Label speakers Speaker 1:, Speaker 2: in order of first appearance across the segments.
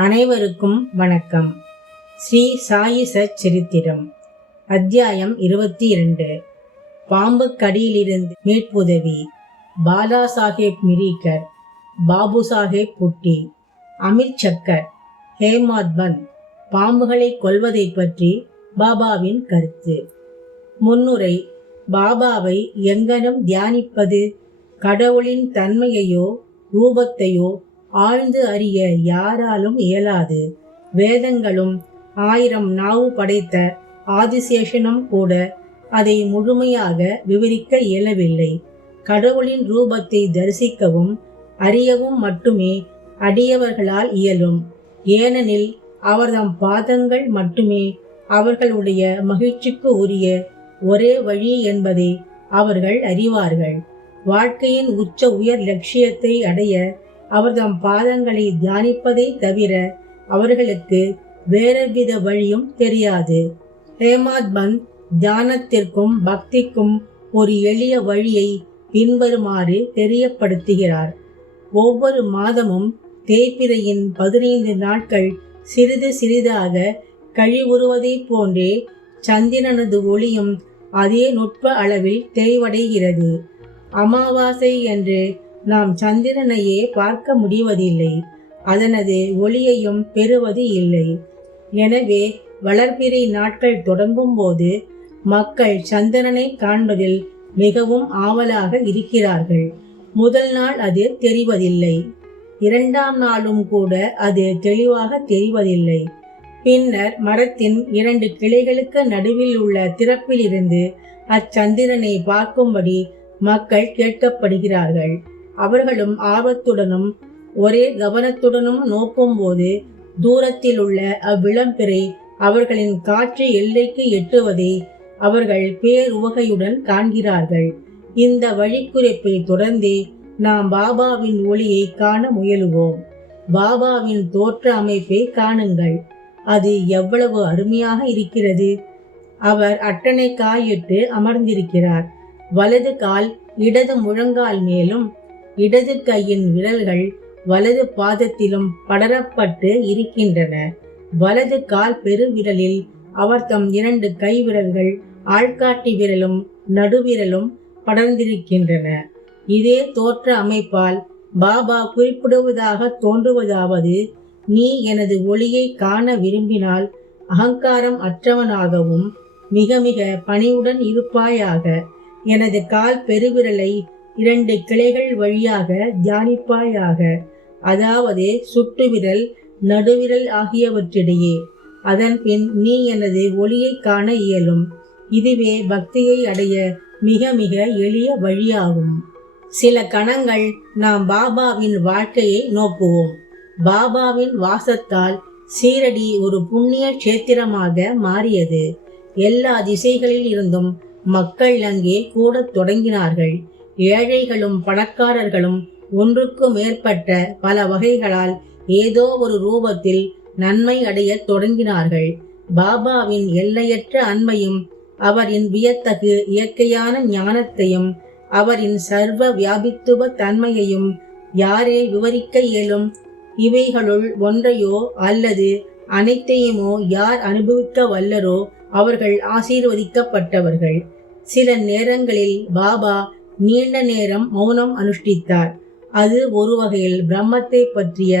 Speaker 1: அனைவருக்கும் வணக்கம். ஸ்ரீ சாயி சச்சரித்திரம் அத்தியாயம் இருபத்தி இரண்டு. பாம்பு கடியிலிருந்து மீட்புதவி பாலா சாஹேப் மிரீக்கர் பாபு சாஹேப் புட்டி அமித் சக்கர் ஹேமாத்வன் பாம்புகளை கொல்வதை பற்றி பாபாவின் கருத்து. முன்னுரை பாபாவை எங்கனம் தியானிப்பது கடவுளின் தன்மையையோ ரூபத்தையோ ஆழ்ந்து அறிய யாராலும் இயலாது. வேதங்களும் ஆயிரம் நாவு படைத்த ஆதிசேஷனும் கூட அதை முழுமையாக விவரிக்க இயலவில்லை. கடவுளின் ரூபத்தை தரிசிக்கவும் அறியவும் மட்டுமே அடியவர்களால் இயலும். ஏனெனில் அவர்தம் பாதங்கள் மட்டுமே அவர்களுடைய மகிழ்ச்சிக்கு உரிய ஒரே வழி என்பதை அவர்கள் அறிவார்கள். வாழ்க்கையின் உச்ச உயர் லட்சியத்தை அடைய அவர்தம் பாதங்களை தியானிப்பதை தவிர அவர்களுக்கு வேறவித வழியும் தெரியாது. ஹேமாத்மன் தியானத்திற்கும் பக்திக்கும் ஒரு எளிய வழியை பின்வருமாறு தெரியப்படுத்துகிறார். ஒவ்வொரு மாதமும் தேய்பிரையின் பதினைந்து நாட்கள் சிறிது சிறிதாக கழிவுறுவதைப் போன்றே சந்திரனது ஒளியும் அதே நுட்ப அளவில் தேய்வடைகிறது. அமாவாசை என்று நாம் சந்திரனையே பார்க்க முடிவதில்லை. அதனது ஒளியையும் பெறுவது இல்லை. எனவே வளர்பிறை நாட்கள் தொடங்கும் போது மக்கள் சந்திரனை காண்பதில் மிகவும் ஆவலாக இருக்கிறார்கள். முதல் நாள் அது தெரிவதில்லை. இரண்டாம் நாளும் கூட அது தெளிவாக தெரிவதில்லை. பின்னர் மரத்தின் இரண்டு கிளைகளுக்கு நடுவில் உள்ள திறப்பிலிருந்து அச்சந்திரனை பார்க்கும்படி மக்கள் கேட்கப்படுகிறார்கள். அவர்களும் ஆர்வத்துடனும் ஒரே கவனத்துடனும் நோக்கும்போது தூரத்தில் உள்ள அவ்விளம்பிறை அவர்களின் காற்று எல்லைக்கு எட்டுவதை அவர்கள் பேருவகையுடன் காண்கிறார்கள். இந்த வழிக்குறிப்பை தொடர்ந்து நாம் பாபாவின் ஒளியை காண முயலுவோம். பாபாவின் தோற்ற அமைப்பை காணுங்கள். அது எவ்வளவு அருமையாக இருக்கிறது. அவர் அட்டனை காயிட்டு அமர்ந்திருக்கிறார். வலது கால் இடது முழங்கால் மேலும் இடது கையின் விரல்கள் வலது பாதத்திலும் படரப்பட்டு இருக்கின்றன. வலது கால் பெருவிரலில் அவர் தம் இரண்டு கை விரல்கள் ஆள்காட்டி விரலும் நடுவிரலும் படர்ந்திருக்கின்றன. இதே தோற்ற அமைப்பால் பாபா குறிப்பிடுவதாக தோன்றுவதாவது நீ எனது ஒளியை காண விரும்பினால் அகங்காரம் அற்றவனாகவும் மிக மிக பணிவுடன் இருப்பாயாக. எனது கால் பெருவிரலை இரண்டு கிளைகள் வழியாக தியானிப்பாயாக. அதாவது சுட்டுவிரல் நடுவிரல் ஆகியவற்றிடையே. அதன் பின் நீ எனது ஒளியை காண இயலும். இதுவே பக்தியை அடைய மிக மிக எளிய வழியாகும். சில கணங்கள் நாம் பாபாவின் வாழ்க்கையை நோக்குவோம். பாபாவின் வாசத்தால் சீரடி ஒரு புண்ணிய கஷேத்திரமாக மாறியது. எல்லா திசைகளில் இருந்தும் மக்கள் அங்கே கூடத் தொடங்கினார்கள். ஏழைகளும் பணக்காரர்களும் ஒன்றுக்கு மேற்பட்ட பல வகைகளால் ஏதோ ஒரு ரூபத்தில் நன்மை அடைய தொடங்கினார்கள். பாபாவின் எல்லையற்ற அன்மையும் அவரின் வியத்தகு இயற்கையான ஞானத்தையும் அவரின் சர்வ வியாபித்துவ தன்மையையும் யாரே விவரிக்க இயலும்? இவைகளுள் ஒன்றையோ அல்லது அனைத்தையுமோ யார் அனுபவிக்க வல்லரோ அவர்கள் ஆசீர்வதிக்கப்பட்டவர்கள். சில நேரங்களில் பாபா நீண்ட நேரம் மௌனம் அனுஷ்டித்தார். அது ஒரு வகையில் பிரம்மத்தை பற்றிய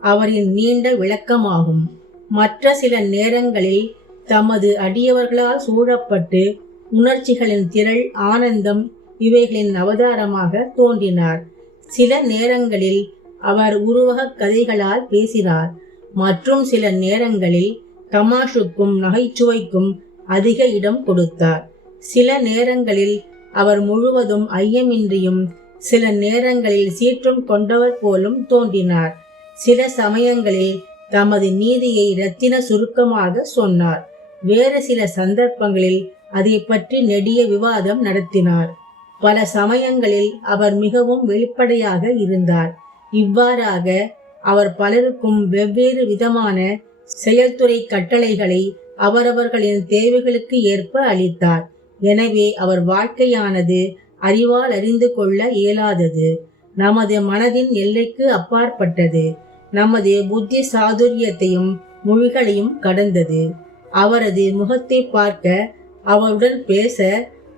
Speaker 1: அவரின் நீண்ட விளக்கமாகும். மற்ற சில நேரங்களில் தமது அடியவர்களால் சூழப்பட்டு உணர்ச்சிகளின் திரள் ஆனந்தம் இவைகளின் அவதாரமாக தோன்றினார். சில நேரங்களில் அவர் உருவக கதைகளால் பேசினார். மற்றும் சில நேரங்களில் தமாஷுக்கும் நகைச்சுவைக்கும் அதிக இடம் கொடுத்தார். சில நேரங்களில் அவர் முழுவதும் ஐயமின்றியும் சில நேரங்களில் சீற்றம் கொண்டவர் போலும் தோன்றினார். சில சமயங்களில் தமது நீதியை இரத்தின சுருக்கமாக சொன்னார். வேறு சில சந்தர்ப்பங்களில் அதை பற்றி நெடிய விவாதம் நடத்தினார். பல சமயங்களில் அவர் மிகவும் வெளிப்படையாக இருந்தார். இவ்வாறாக அவர் பலருக்கும் வெவ்வேறு விதமான செயல்துறை கட்டளைகளை அவரவர்களின் தேவைகளுக்கு ஏற்ப அளித்தார். எனவே அவர் வாழ்க்கையானது அறிவால் அறிந்து கொள்ள இயலாதது. நமது மனதின் எல்லைக்கு அப்பாற்பட்டது. நமது புத்தி சாதுரியத்தையும் மொழிகளையும் கடந்தது. அவரது முகத்தை பார்க்க அவருடன் பேச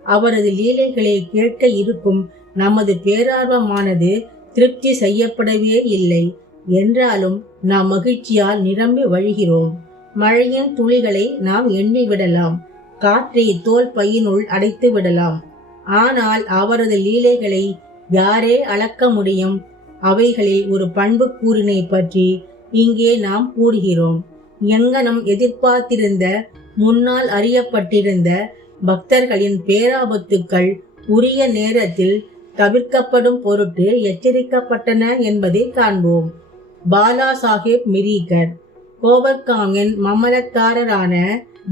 Speaker 1: அவரது லீலைகளை கேட்க இருக்கும் நமது பேரார்வமானது திருப்தி செய்யப்படவே இல்லை. என்றாலும் நாம் மகிழ்ச்சியால் நிரம்பி வழிகிறோம். மழையின் துளிகளை நாம் எண்ணி விடலாம். காற்றை தோல் பையினுள் அடைத்து விடலாம். ஆனால் அவரது லீலைகளை யாரே அளக்க முடியும்? அவைகளில் ஒரு பண்பு கூறினை பற்றி இங்கே நாம் கூறுகிறோம். எங்கனம் எதிர்பார்த்திருந்த முன்னால் அறியப்பட்டிருந்த பக்தர்களின் பேராபத்துக்கள் உரிய நேரத்தில் தவிர்க்கப்படும் பொருட்டு எச்சரிக்கப்பட்டன என்பதை காண்போம். பாலா சாஹேப் மிரிகர் கோவர்காமின் மமலக்காரரான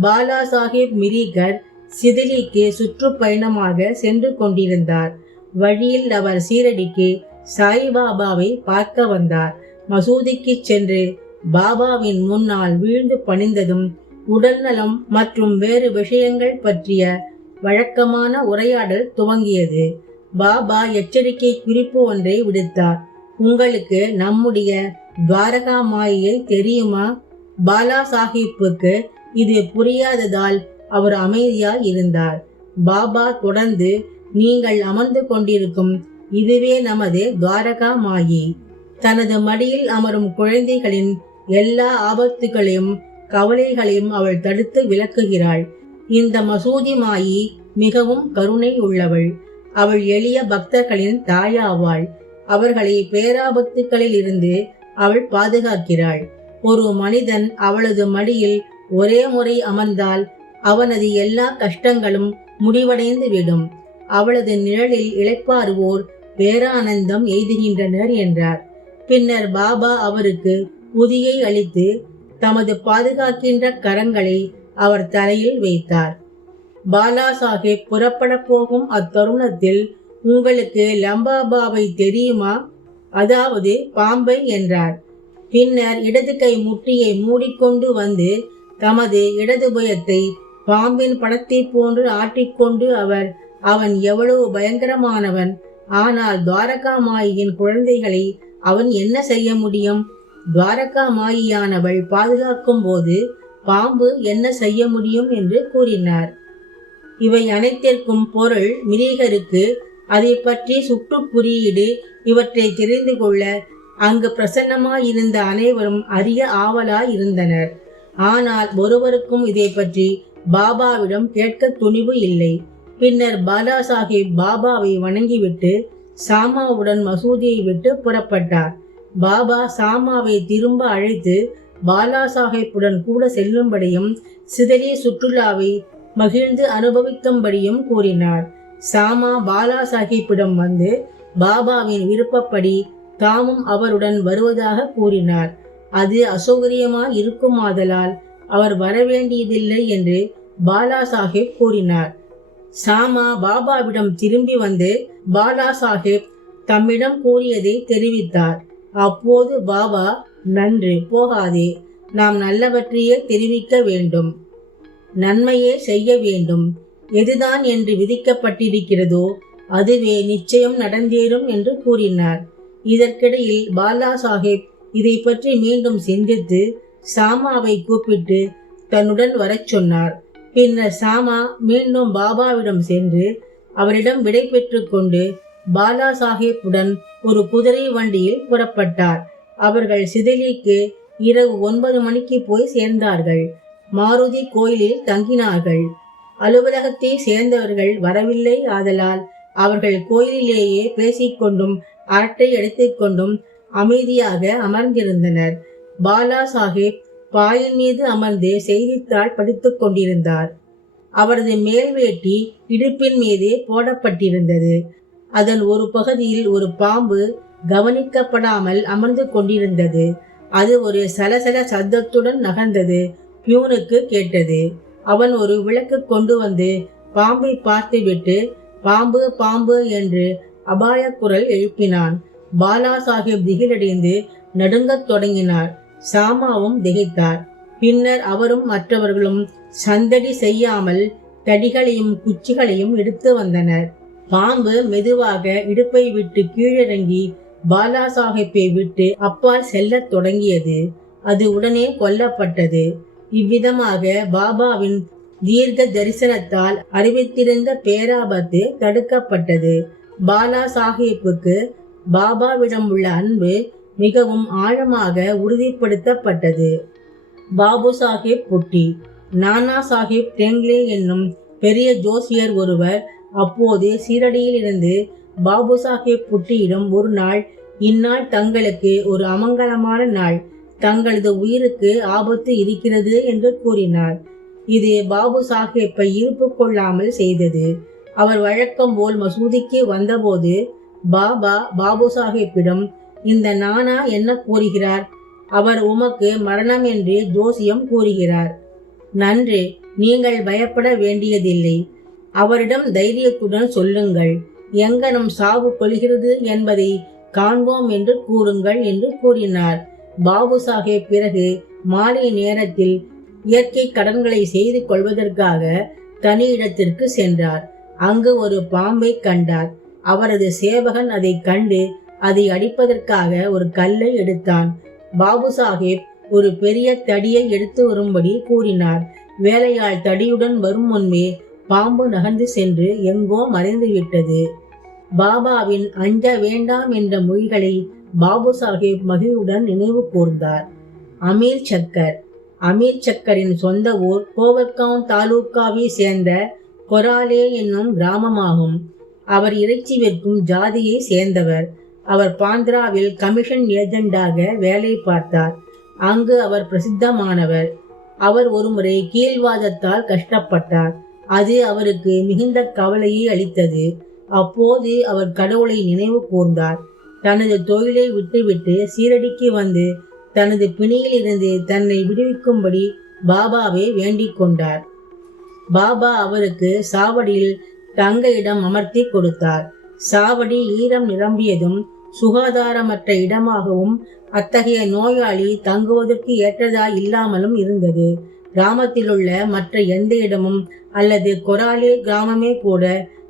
Speaker 1: பாலா சாஹிப் மிரிகர் சிதிலிக்கு சுற்றுப்பயணமாக சென்று கொண்டிருந்தார். வழியில் அவர் சீரடிக்கு சாய்பாபாவை பார்க்க வந்தார். மசூதிக்கு சென்று பாபாவின் முன்னால் வீழ்ந்து பணிந்ததும் உடல்நலம் மற்றும் வேறு விஷயங்கள் பற்றிய வழக்கமான உரையாடல் துவங்கியது. பாபா எச்சரிக்கை குறிப்பு ஒன்றை விடுத்தார். உங்களுக்கு நம்முடைய துவாரகா மாயை தெரியுமா? பாலா சாஹிப்புக்கு இது புரியாததால் அவர் அமைதியாய் இருந்தார். பாபா தொடர்ந்து நீங்கள் அமர்ந்து கொண்டிருக்கும் இதுவே நமது துவாரகா மாயி தனது மடியில் அமரும் குழந்தைகளின் எல்லா ஆபத்துகளையும் கவலைகளையும் அவள் தடுத்து விளக்குகிறாள். இந்த மசூதி மாயி மிகவும் கருணை உள்ளவள். அவள் எளிய பக்தர்களின் தாயாவாள் அவர்களை பேராபத்துக்களில் இருந்து அவள் பாதுகாக்கிறாள். ஒரு மனிதன் அவளது மடியில் ஒரே முறை அமர்ந்தால் அவனது எல்லா கஷ்டங்களும் முடிவடைந்து விடும் அவளது நிழலில் இழைப்பாருவோர் பேரானந்தம் எய்துகின்றனர் என்றார். பின்னர் பாபா அவருக்கு உதியை அளித்து தமது பாதுகாக்கின்ற கரங்களை அவர் தலையில் வைத்தார். பாலா சாஹிப் புறப்பட போகும் அத்தருணத்தில் உங்களுக்கு லம்பாபாவை தெரியுமா? அதாவது பாம்பை என்றார். பின்னர் இடது கை முட்டியை மூடிக்கொண்டு வந்து தமது இடதுபயத்தை பாம்பின் படத்தை போன்று ஆட்டிக்கொண்டு அவர் அவன் எவ்வளவு பயங்கரமானவன். ஆனால் துவாரகா மாயின் குழந்தைகளை அவன் என்ன செய்ய முடியும்? துவாரகா மாயியானவள் பாதுகாக்கும் போது பாம்பு என்ன செய்ய முடியும் என்று கூறினார். இவை அனைத்திற்கும் பொருள் மிரீகருக்கு அதை பற்றி சுட்டு குறியீடு இவற்றை தெரிந்து கொள்ள அங்கு பிரசன்னமாயிருந்த அனைவரும் அறிய ஆவலாய் இருந்தனர் ஆனால் ஒருவருக்கும் இதை பற்றி பாபாவிடம் கேட்க துணிவு இல்லை. பின்னர் பாலா சாஹிப் பாபாவை வணங்கிவிட்டு சாமாவுடன் மசூதியை விட்டு புறப்பட்டார். பாபா சாமாவை திரும்ப அழைத்து பாலா சாஹிப்புடன் கூட செல்லும்படியும் சிதறிய சுற்றுலாவை மகிழ்ந்து அனுபவிக்கும்படியும் கூறினார். சாமா பாலா சாஹிப்பிடம் வந்து பாபாவின் விருப்பப்படி தாமும் அவருடன் வருவதாக கூறினார். அது அசௌகரியமா இருக்குமாதலால் அவர் வரவேண்டியதில்லை என்று பாலா சாஹிப் கூறினார். சாமா பாபாவிடம் திரும்பி வந்து பாலா சாஹிப் தம்மிடம் கூறியதை தெரிவித்தார். அப்போது பாபா நன்று போகாதே. நாம் நல்லவற்றையே தெரிவிக்க வேண்டும். நன்மையே செய்ய வேண்டும். எதுதான் என்று விதிக்கப்பட்டிருக்கிறதோ அதுவே நிச்சயம் நடந்தேறும் என்று கூறினார். இதற்கிடையில் பாலா சாஹிப் இதை பற்றி மீண்டும் சிந்தித்து சாமாவை கூப்பிட்டு தன்னுடன் வரச் சொன்னார். பின்னர் சாமா மீண்டும் பாபாவிடம் சென்று அவரிடம் விடை பெற்று கொண்டு பாலா சாஹிப்புடன் ஒரு குதிரை வண்டியில் புறப்பட்டார். அவர்கள் சிதலிக்கு இரவு ஒன்பது மணிக்கு போய் சேர்ந்தார்கள். மாருதி கோயிலில் தங்கினார்கள். அலுவலகத்தை சேர்ந்தவர்கள் வரவில்லை. ஆதலால் அவர்கள் கோயிலிலேயே பேசிக்கொண்டும் அரட்டை எடுத்துக்கொண்டும் அமைதியாக அமர்ந்திருந்தனர். பாலா சாஹிப் பாயின் மீது அமர்ந்து செய்தித்தாள் படித்துக் கொண்டிருந்தார். அவரது மேல்வேட்டி இடுப்பின் மீதே போடப்பட்டிருந்தது. அதன் ஒரு பகுதியில் ஒரு பாம்பு கவனிக்கப்படாமல் அமர்ந்து கொண்டிருந்தது. அது ஒரு சலசல சத்தத்துடன் நகர்ந்தது. பியூனுக்கு கேட்டது. அவன் ஒரு விளக்கு கொண்டு வந்து பாம்பை பார்த்துவிட்டு பாம்பு பாம்பு என்று அபாய குரல் எழுப்பினான். பாலா சாஹிப் திகிலடைந்து நடுங்கத் தொடங்கினார். சாமாவும் திகைத்தார். பின்னர் அவரும் மற்றவர்களும் சந்தடி செய்யாமல் தடிகளையும் குச்சிகளையும் எடுத்து வந்தனர். பாம்பு மெதுவாக இடுப்பை விட்டு கீழிறங்கி பாலா சாஹிப்பை விட்டு அப்பால் செல்லத் தொடங்கியது. அது உடனே கொல்லப்பட்டது. இவ்விதமாக பாபாவின் தீர்க்க தரிசனத்தால் அறிவித்திருந்த பேராபத்து தடுக்கப்பட்டது. பாலா சாஹிப்புக்கு பாபாவிடம் உள்ள அன்பு மிகவும் ஆழமாக உறுதிப்படுத்தப்பட்டது. பாபு சாஹிப் புட்டி நானா சாஹிப் டெங்லே என்னும் பெரிய ஜோசியர் ஒருவர் அப்போது சீரடியில் இருந்து பாபு சாஹிப் புட்டியிடம் ஒரு நாள் இந்நாள் தங்களுக்கு ஒரு அமங்கலமான நாள் தங்களது உயிருக்கு ஆபத்து இருக்கிறது என்று கூறினார். இது பாபு சாஹிப்பை இருப்பு கொள்ளாமல் செய்தது. அவர் வழக்கம் போல் மசூதிக்கு வந்தபோது பாபா பாபு சாஹிப்பிடம் இந்த நானா என்ன கூறுகிறார்? அவர் உமக்கு மரணம் என்று ஜோசியம் கூறுகிறார். நன்று நீங்கள் பயப்பட வேண்டியதில்லை. அவரிடம் தைரியத்துடன் சொல்லுங்கள். எங்கனம் சாவு கொள்கிறது என்பதை காண்போம் என்று கூறுங்கள் என்று கூறினார். பாபு சாஹேப் பிறகு மாலை நேரத்தில் இயற்கை கடன்களை செய்து கொள்வதற்காக தனி இடத்திற்கு சென்றார். அங்கு ஒரு பாம்பை கண்டார். அவரது சேவகன் அதை கண்டு அதை அடிப்பதற்காக ஒரு கல்லை எடுத்தான். பாபு சாஹேப் ஒரு பெரிய தடியை எடுத்து வரும்படி கூறினார். வேலையாள் தடியுடன் வரும் முன்பே பாம்பு நகர்ந்து சென்று எங்கோ மறைந்து விட்டது. பாபாவின் அஞ்ச வேண்டாம் என்ற மொழிகளை பாபு சாஹேப் மகிழ்வுடன் நினைவு கூர்ந்தார். அமீர் சக்கர். அமீர் சக்கரின் சொந்த ஊர் கோவர்கான் தாலூக்காவை சேர்ந்த கொராலே என்னும் கிராமமாகும். அவர் இறைச்சி விற்கும் ஜாதியை சேர்ந்தவர். அவர் பாந்திராவில் கமிஷன் ஏஜெண்டாக வேலை பார்த்தார். அங்கு அவர் பிரசித்தமானவர். அவர் ஒருமுறை கீழ்வாதத்தால் கஷ்டப்பட்டார். அது அவருக்கு மிகுந்த கவலையை அளித்தது. அப்போது அவர் கடவுளை நினைவு கூர்ந்தார். தனது தொழிலை விட்டுவிட்டு சீரடிக்கு வந்து தனது பிணியில் இருந்து தன்னை விடுவிக்கும்படி பாபாவை வேண்டிக் கொண்டார். பாபா அவருக்கு சாவடியில் தங்கையிடம் அமர்த்தி கொடுத்தார். சாவடி ஈரம் நிரம்பியதும் சுகாதாரமற்ற இடமாகவும் அத்தகைய நோயாளி தங்குவதற்கு ஏற்றதாய் இல்லாமலும் இருந்தது. கிராமத்திலுள்ள மற்ற எந்த இடமும் அல்லது கொராலே கிராமமே கூட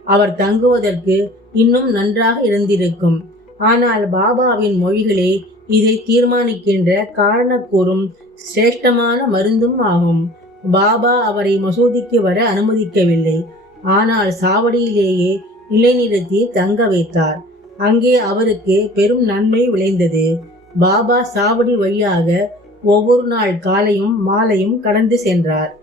Speaker 1: அவர் தங்குவதற்கு இன்னும் நன்றாக இருந்திருக்கும். ஆனால் பாபாவின் மொழிகளே இதை தீர்மானிக்கின்ற காரணக்கூறும் சிரேஷ்டமான மருந்தும் ஆகும். பாபா அவரை மசூதிக்கு வர அனுமதிக்கவில்லை. ஆனால் சாவடியிலேயே நிலைநிறுத்தி தங்க வைத்தார். அங்கே அவருக்கு பெரும் நன்மை விளைந்தது. பாபா சாவடி வழியாக ஒவ்வொரு நாள் காலையும் மாலையும் கடந்து சென்றார்.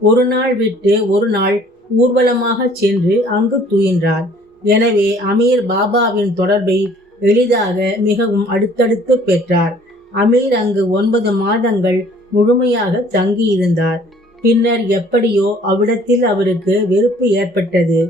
Speaker 1: ஒரு நாள் விட்டு ஒரு நாள் ஊர்வலமாக சென்று அங்கு துயின்றார். எனவே அமீர் பாபாவின் தொடர்பை எளிதாக மிகவும் அடுத்தடுத்து பெற்றார். அமீர் அங்கு ஒன்பது மாதங்கள் முழுமையாக தங்கியிருந்தார். பின்னர் எப்படியோ அவ்விடத்தில் அவருக்கு வெறுப்பு ஏற்பட்டது.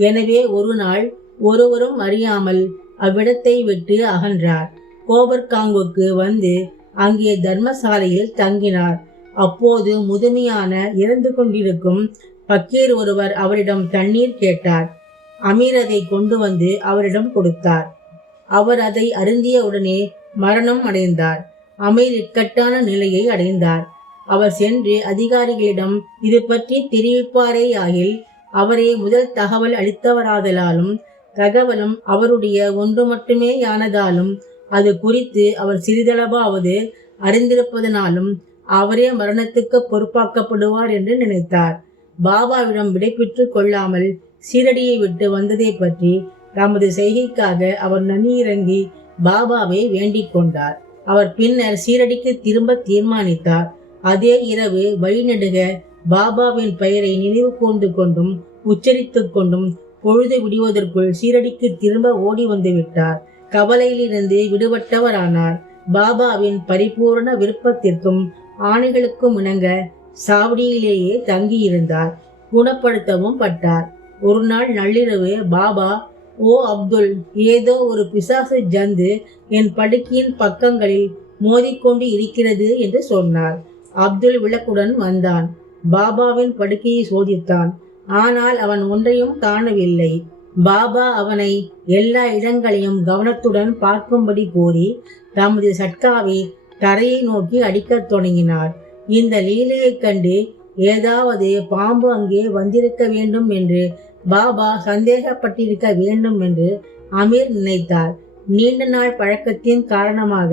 Speaker 1: எனவே ஒரு நாள் ஒருவரும் அறியாமல் அவ்விடத்தை விட்டு அகன்றார். கோபர்காங்குக்கு வந்து அங்கே தர்மசாலையில் தங்கினார். அப்போது முதுமையான இறந்து கொண்டிருக்கும் பக்கீர் ஒருவர் அவரிடம் தண்ணீர் கேட்டார். அமீர் அதை கொண்டு வந்து அவரிடம் கொடுத்தார். அவர் அதை அருந்திய உடனே மரணம் அடைந்தார். அமீர் இக்கட்டான நிலையை அடைந்தார். அவர் சென்று அதிகாரிகளிடம் இது பற்றி தெரிவிப்பாரேயாகில் அவரே முதல் தகவல் அளித்தவராதலாலும் தகவலும் அவருடைய ஒன்று மட்டுமேயானதாலும் அது குறித்து அவர் சிறிதளவாவது அறிந்திருப்பதனாலும் அவரே மரணத்துக்கு பொறுப்பாக்கப்படுவார் என்று நினைத்தார். பாபாவிடம் விடைபெற்று கொள்ளாமல் சீரடியை விட்டு வந்ததை பற்றி தமது செய்கைக்காக அவர் நன்னிறங்கி பாபாவை வேண்டிக் கொண்டார். அவர் பின்னர் சீரடிக்கு திரும்ப தீர்மானித்தார். அதே இரவு வழிநெடுக பாபாவின் பெயரை நினைவு கூர்ந்து கொண்டும் உச்சரித்து கொண்டும் பொழுது விடுவதற்குள் சீரடிக்கு திரும்ப ஓடி வந்து விட்டார். கவலையிலிருந்து விடுபட்டவரானார். பாபாவின் பரிபூரண விருப்பத்திற்கும் ஆணைகளுக்கும் இணங்க சாவடியிலேயே தங்கியிருந்தார். குணப்படுத்தவும் பட்டார். ஒரு நாள் நள்ளிரவு பாபா ஓ அப்துல் ஏதோ ஒரு பிசாசு ஜந்து என் படுக்கையின் பக்கங்களில் மோதிக்கொண்டு இருக்கிறது என்று சொன்னார். அப்துல் விளக்குடன் வந்தான். பாபாவின் படுக்கையை சோதித்தான். ஆனால் அவன் ஒன்றையும் காணவில்லை. பாபா அவனை எல்லா இடங்களையும் கவனத்துடன் பார்க்கும்படி கூறி தமது சட்காவை தரையை நோக்கி அடிக்கத் தொடங்கினார். இந்த லீலையைக் கண்டு ஏதாவது பாம்பு அங்கே வந்திருக்க வேண்டும் என்று பாபா சந்தேகப்பட்டிருக்க வேண்டும் என்று அமீர் நினைத்தார். நீண்ட நாள் பழக்கத்தின் காரணமாக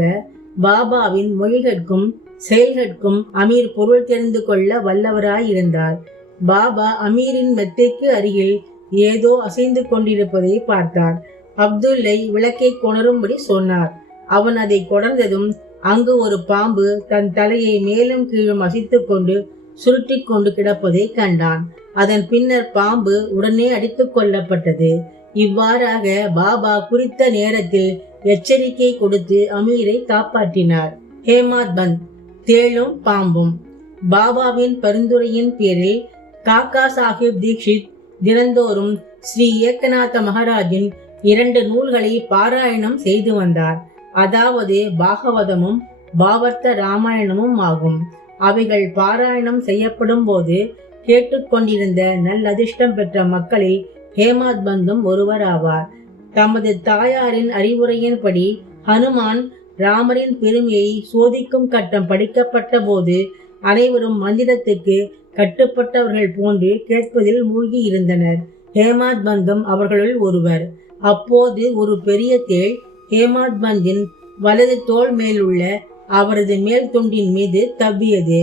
Speaker 1: பாபாவின் மொழிகட்கும் செயல்கட்கும் அமீர் பொருள் தெரிந்து கொள்ள வல்லவராயிருந்தார். பாபா அமீரின் மெத்தைக்கு அருகில் ஏதோ அசைந்து கொண்டிருப்பதை பார்த்தார். அப்துல்லை விளக்கை கொணரும்படி சொன்னார். அவன் அதை கொணர்ந்ததும் அங்கு ஒரு பாம்பு தன் தலையை மேலும் கீழும் அசைத்து கொண்டு சுருட்டி கொண்டு கிடப்பதை கண்டான். அதன் பின்னர் பாம்பு உடனே அடித்து கொல்லப்பட்டது. இவ்வாறாக பாபா குறித்த நேரத்தில் எச்சரிக்கை கொடுத்து அமீரை காப்பாற்றினார். ஹேமாத் பந்த் தேளும் பாம்பும். பாபாவின் பரிந்துரையின் பேரில் காக்கா சாஹிப் தீக்ஷித் தினந்தோறும் ஸ்ரீ ஏக்கநாத மகாராஜின் இரண்டு நூல்களை பாராயணம் செய்து வந்தார். அதாவது பாகவதமும் பாவர்த்த ராமாயணமும் ஆகும். அவைகள் பாராயணம் செய்யப்படும் போது கேட்டுக்கொண்டிருந்த நல்லதிர்ஷ்டம் பெற்ற மக்களில் ஹேமாத் பந்தும் ஒருவராவார். தமது தாயாரின் அறிவுரையின்படி ஹனுமான் ராமரின் பெருமையை சோதிக்கும் கட்டம் படிக்கப்பட்ட போது அனைவரும் மந்திரத்துக்கு கட்டுப்பட்டவர்கள் போன்று கேட்பதில் மூழ்கி இருந்தனர். ஹேமாத் பந்தம் அவர்களுள் ஒருவர். அப்போது ஒரு பெரிய தேள் ஹேமாத் பந்தின் வலது தோல் மேலுள்ள அவரது மேல் துண்டின் மீது தவ்வியது.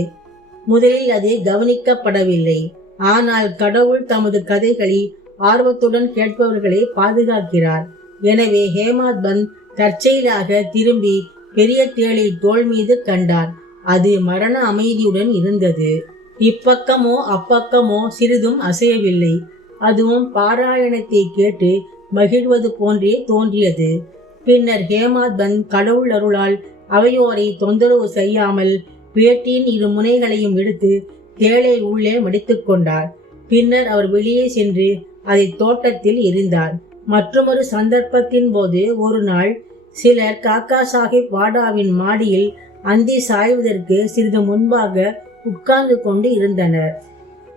Speaker 1: முதலில் அது கவனிக்கப்படவில்லை. ஆனால் கடவுள் தமது கதைகளில் ஆர்வத்துடன் கேட்பவர்களை பாதுகாக்கிறார். எனவே ஹேமாத் பந்த் தற்செயலாக திரும்பி பெரிய தேளை தோள் மீது கண்டார் அது மரண அமைதியுடன் இருந்தது. இப்பக்கமோ அப்பக்கமோ சிறிதும் அசையவில்லை. அதுவும் பாராயணத்தை கேட்டு மகிழ்வது போன்றே தோன்றியது. பின்னர் ஹேமாத் கடவுள் அருளால் அவையோரை தொந்தரவு செய்யாமல் பேட்டியின் இரு முனைகளையும் எடுத்து தேளை உள்ளே மடித்துக் கொண்டார். பின்னர் அவர் வெளியே சென்று அதை தோட்டத்தில் எரிந்தார் மற்றொரு சந்தர்ப்பத்தின் போது ஒரு நாள் சிலர் காக்கா சாஹிப் வாடாவின் மாடியில் அந்தி சாய்வதற்கு சிறிது முன்பாக உட்கார்ந்து கொண்டு இருந்தனர்.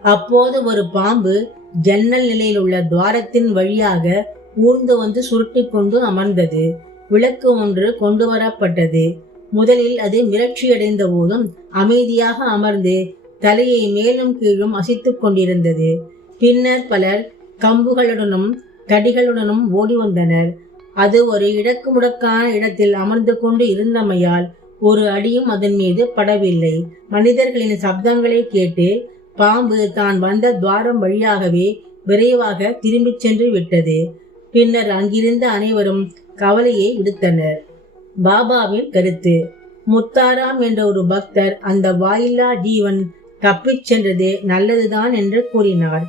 Speaker 1: அப்போது ஒரு பாம்பு ஜன்னல் நிலையில் உள்ள துவாரத்தின் வழியாக ஊர்ந்து வந்து சுருட்டி கொண்டு அமர்ந்தது. விளக்கு ஒன்று கொண்டு வரப்பட்டது. முதலில் அது மிரட்சியடைந்த போதும் அமைதியாக அமர்ந்து தலையை மேலும் கீழும் அசைத்துக் கொண்டிருந்தது. பின்னர் பலர் கம்புகளுடனும் தடிகளுடனும் ஓடி வந்தனர். அது ஒரு இடக்கு முடக்கான இடத்தில் அமர்ந்து கொண்டு இருந்தமையால் ஒரு அடியும் அதன் மீது படவில்லை. மனிதர்களின் சப்தங்களை கேட்டு பாம்பு தான் வந்த துவாரம் வழியாகவே விரைவாக திரும்பிச் சென்று விட்டது. பின்னர் அங்கிருந்த அனைவரும் கவலையை விடுத்தனர். பாபாவின் கருத்து முத்தாராம் என்ற ஒரு பக்தர் அந்த வாயில்லா ஜீவன் தப்பிச் சென்றது நல்லதுதான் என்று கூறினார்.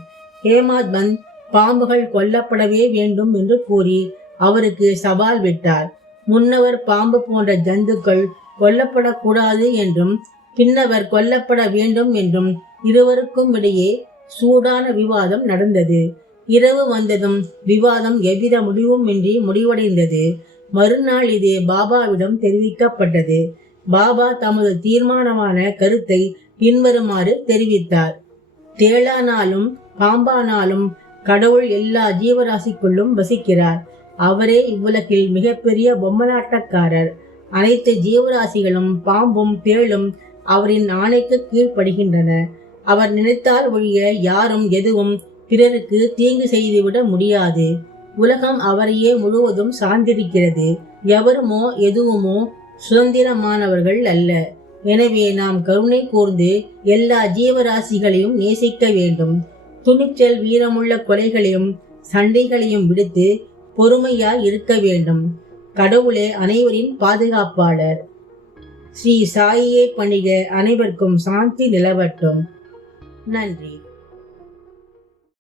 Speaker 1: ஹேமாத் பந்த் பாம்புகள் கொல்லப்படவே வேண்டும் என்று கூறி அவருக்கு சவால் விட்டார். முன்னவர் பாம்பு போன்ற ஜந்துக்கள் கொல்லப்படக்கூடாது என்றும் பின்னவர் கொல்லப்பட வேண்டும் என்றும் இருவருக்கும் இடையே சூடான விவாதம் நடந்தது. இரவு வந்ததும் விவாதம் எவ்வித முடிவுமின்றி முடிவடைந்தது. மறுநாள் இது பாபாவிடம் தெரிவிக்கப்பட்டது. பாபா தமது தீர்மானமான கருத்தை பின்வருமாறு தெரிவித்தார். தேளானாலும் பாம்பானாலும் கடவுள் எல்லா ஜீவராசிக்குள்ளும் வசிக்கிறார். அவரே இவ்வுலகில் மிகப்பெரிய பொம்மலாட்டக்காரர் அனைத்து ஜீவராசிகளும் பாம்பும் தேளும் அவரின் ஆணைக்கு கீழ்ப்படுகின்றன. அவர் நினைத்தால் ஒழிய யாரும் எதுவும் பிறருக்கு தீங்கு செய்துவிட முடியாது. உலகம் அவரையே முழுவதும் சார்ந்திருக்கிறது. எவருமோ எதுவுமோ சுதந்திரமானவர்கள் அல்ல. எனவே நாம் கருணை கூர்ந்து எல்லா ஜீவராசிகளையும் நேசிக்க வேண்டும். துணிச்சல் வீரமுள்ள கொலைகளையும் சண்டைகளையும் விடுத்து பொறுமையாய் இருக்க வேண்டும். கடவுளே அனைவரின் பாதுகாப்பாளர். ஸ்ரீ சாயியே பணிக அனைவருக்கும் சாந்தி நிலவட்டும். நன்றி.